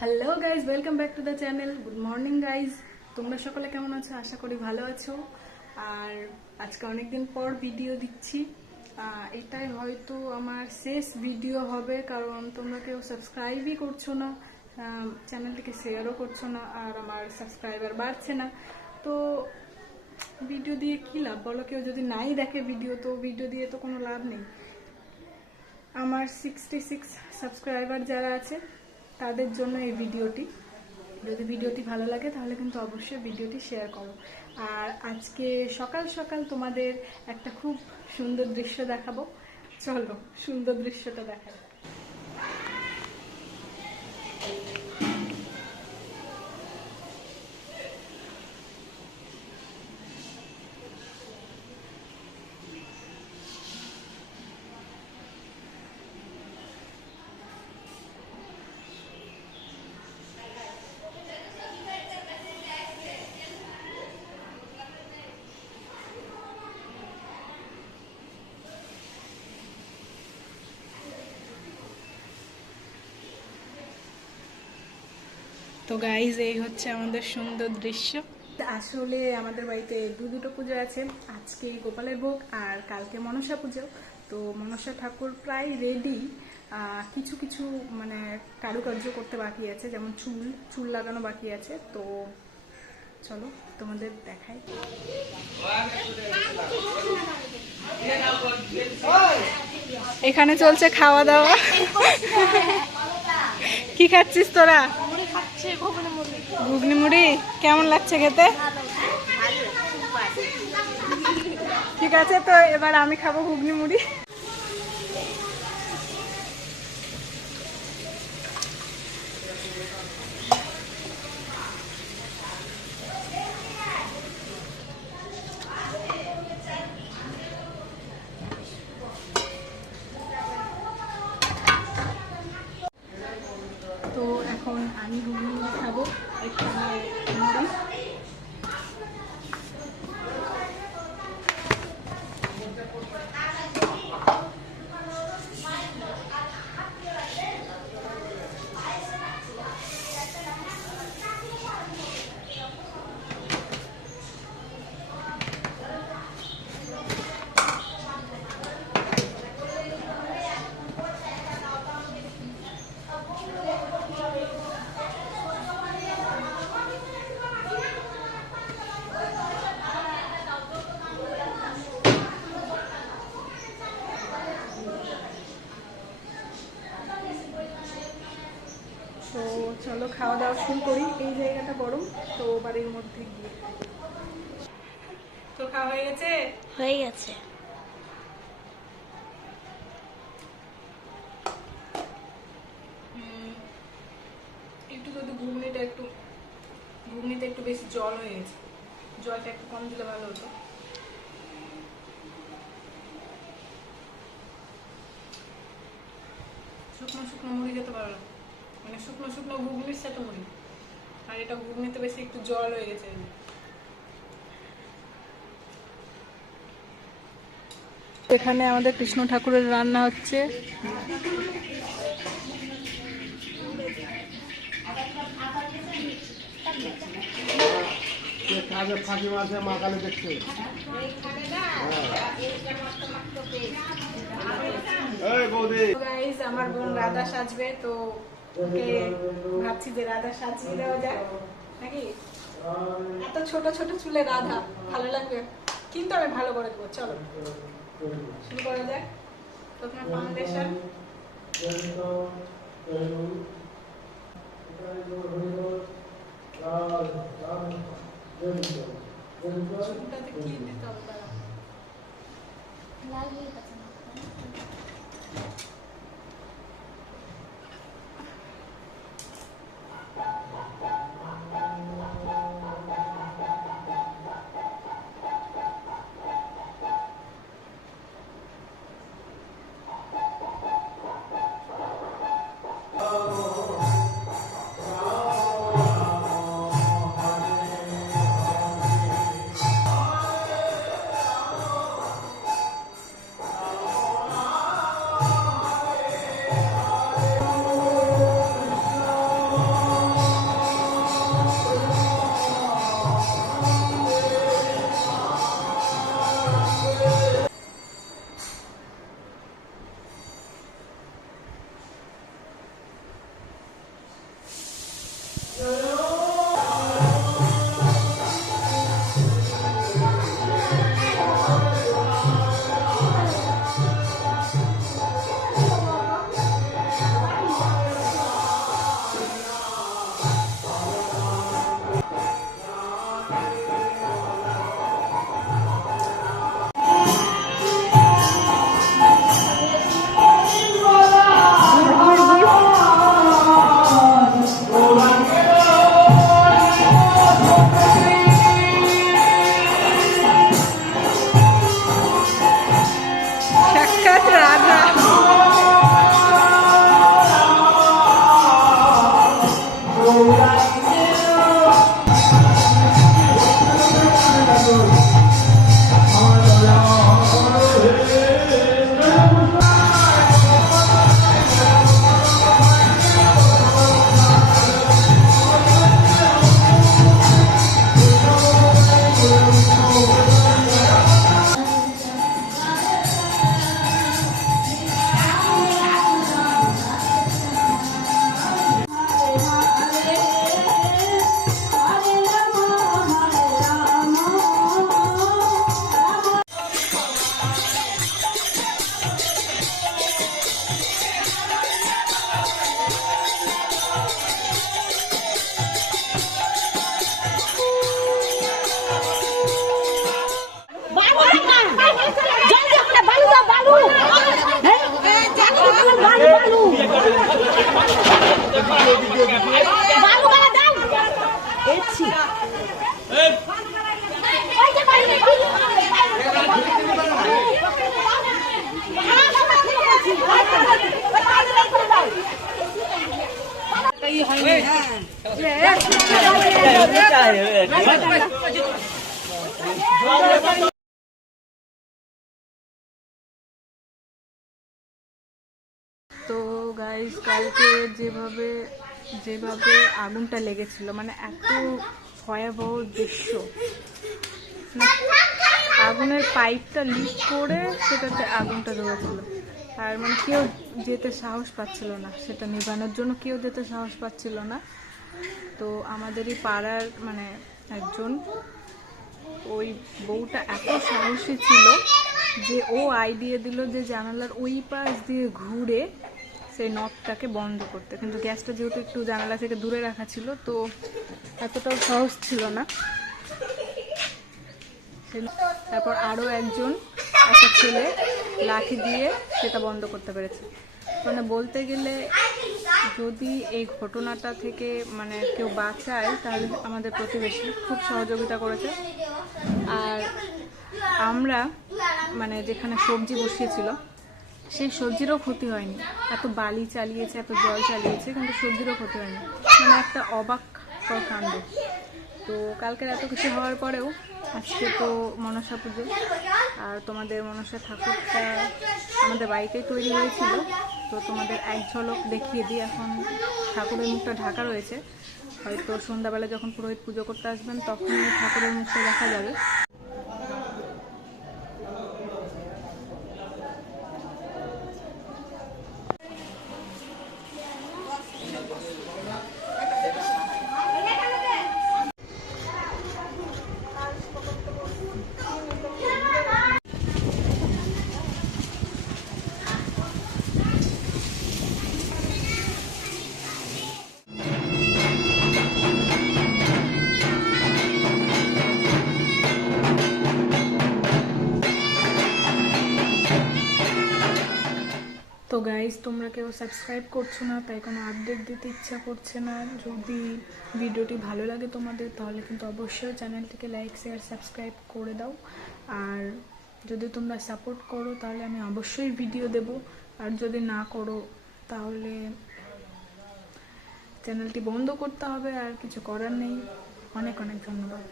Hello guys welcome back to the channel good morning guys তোমরা সকলে কেমন আছো? আশা করি ভালো আছো। আর আজকে অনেকদিন পর ভিডিও দিচ্ছি। এটাই হয়তো আমার শেষ ভিডিও হবে, কারণ তোমরা কেউ সাবস্ক্রাইবই করছ না চ্যানেলটিকে শেয়ারও করছ না, আর আমার সাবস্ক্রাইবার বাড়ছে না। তো ভিডিও দিয়ে কী লাভ বলো? কেউ যদি নাই দেখে ভিডিও তো ভিডিও দিয়ে তো কোনো লাভ নেই। আমার সিক্সটি সিক্স সাবস্ক্রাইবার যারা আছে তাদের জন্য এই ভিডিওটি। যদি ভিডিওটি ভালো লাগে, তাহলে কিন্তু অবশ্যই ভিডিওটি শেয়ার করো। আর আজকে সকাল সকাল তোমাদের একটা খুব সুন্দর দৃশ্য দেখাবো। চলো, সুন্দর দৃশ্যটা দেখা তো গাইজ এই হচ্ছে আমাদের সুন্দর দৃশ্য। আসলে আমাদের বাড়িতে দু দুটো পুজো আছে। আজকে গোপালের ভোগ আর কালকে মনসা পুজো। তো মনসা ঠাকুর প্রায় রেডি কিছু কিছু মানে কারুকার্য করতে বাকি আছে যেমন চুল চুল লাগানো বাকি আছে। তো চলো তোমাদের দেখাই। এখানে চলছে খাওয়া দাওয়া। কি খাচ্ছিস তোরা? খাচ্ছে ঘুগনি মুড়ি ঘুগনি মুড়ি কেমন লাগছে খেতে? ঠিক আছে তো এবার আমি খাব ঘুগনি মুড়ি তো এখন আমি ঘুগনি মুড়ি খাব এখানে মুড়ি তো চলো খাওয়া দাওয়া শুরু করি এই জায়গাটা গরম তো বাড়ির মধ্যে গিয়ে। তো খাওয়া হয়ে গেছে? হয়ে গেছে। হুম, একটু যদি ঘুগনিটা একটু ঘুগনিতে একটু বেশি জল হয়ে গেছে। জলটা একটু কম দিলে ভালো হতো। শুকনো শুকনো মুড়ি খেতে পারো? না মানে শুকনো শুকনো ঘুগনির সাথে মুড়ি। আর এটা ঘুগনিতে বেশি একটু জল হয়ে গেছে। এখানে আমাদের কৃষ্ণ ঠাকুরের রান্না হচ্ছে। ফাঁকি মা কালী আমার বোন রাধা সাজবে তো ওকে, ভাবছি যে রাধা সাজিয়ে দেওয়া যায় নাকি? এত ছোট ছোট চুলে রাধা, ভালো লাগবে। কিন্তু আমি ভালো করে দেবো, চলো। শুরু করা যাক। প্রথমে ফাউন্ডেশন চুলটাতে কি দিতে হবে? দাঁড়াও। তো গাইস কালকে যেভাবে যেভাবে আগুনটা লেগেছিল মানে এত ভয়াবহ দৃশ্য। মানে আগুনের পাইপটা লিক করে সেটাতে আগুনটা ধরেছিল। আর মানে কেউ যেতে সাহস পাচ্ছিল না, সেটা নিভানোর জন্য কেউ যেতে সাহস পাচ্ছিল না। তো আমাদেরই পাড়ার মানে একজন, ওই বউটা এত সাহসী ছিল যে ও আইডিয়া দিল যে জানালার ওই পাশ দিয়ে ঘুরে সেই নবটাকে বন্ধ করতে। কিন্তু গ্যাসটা যেহেতু একটু জানালা থেকে দূরে রাখা ছিল, তো এতটাও সহজ ছিল না। তারপর আরও একজন, একটা ছেলে লাঠি দিয়ে সেটা বন্ধ করতে পেরেছে। মানে বলতে গেলে যদি এই ঘটনাটা থেকে মানে কেউ বাঁচায়, তাহলে আমাদের প্রতিবেশী খুব সহযোগিতা করেছে। আর আমরা মানে যেখানে সবজি বসিয়েছিল, সেই সবজিরও ক্ষতি হয়নি। এত বালি চালিয়েছে, এত জল চালিয়েছে, কিন্তু সবজিরও ক্ষতি হয়নি। মানে একটা অবাক কাণ্ড তো কালকের এত কিছু হওয়ার পরেও আজকে তো মনসা পুজো। আর তোমাদের মনসা ঠাকুরটা আমাদের বাড়িতেই তৈরি হয়েছিল। তো তোমাদের এক ঝলক দেখিয়ে দিই। এখন ঠাকুরের মুখটা ঢাকা রয়েছে। হয়তো সন্ধ্যাবেলা যখন পুরোহিত পুজো করতে আসবেন তখন ঠাকুরের মুখটা দেখা যাবে। তো গাইজ তোমরা কেউ সাবস্ক্রাইব করছ না, তাই কোনো আপডেট দিতে ইচ্ছা করছে না। যদি ভিডিওটি ভালো লাগে তোমাদের, তাহলে কিন্তু অবশ্যই চ্যানেলটিকে লাইক শেয়ার সাবস্ক্রাইব করে দাও। আর যদি তোমরা সাপোর্ট করো, তাহলে আমি অবশ্যই ভিডিও দেব। আর যদি না করো, তাহলে চ্যানেলটি বন্ধ করতে হবে, আর কিছু করার নেই। অনেক অনেক ধন্যবাদ।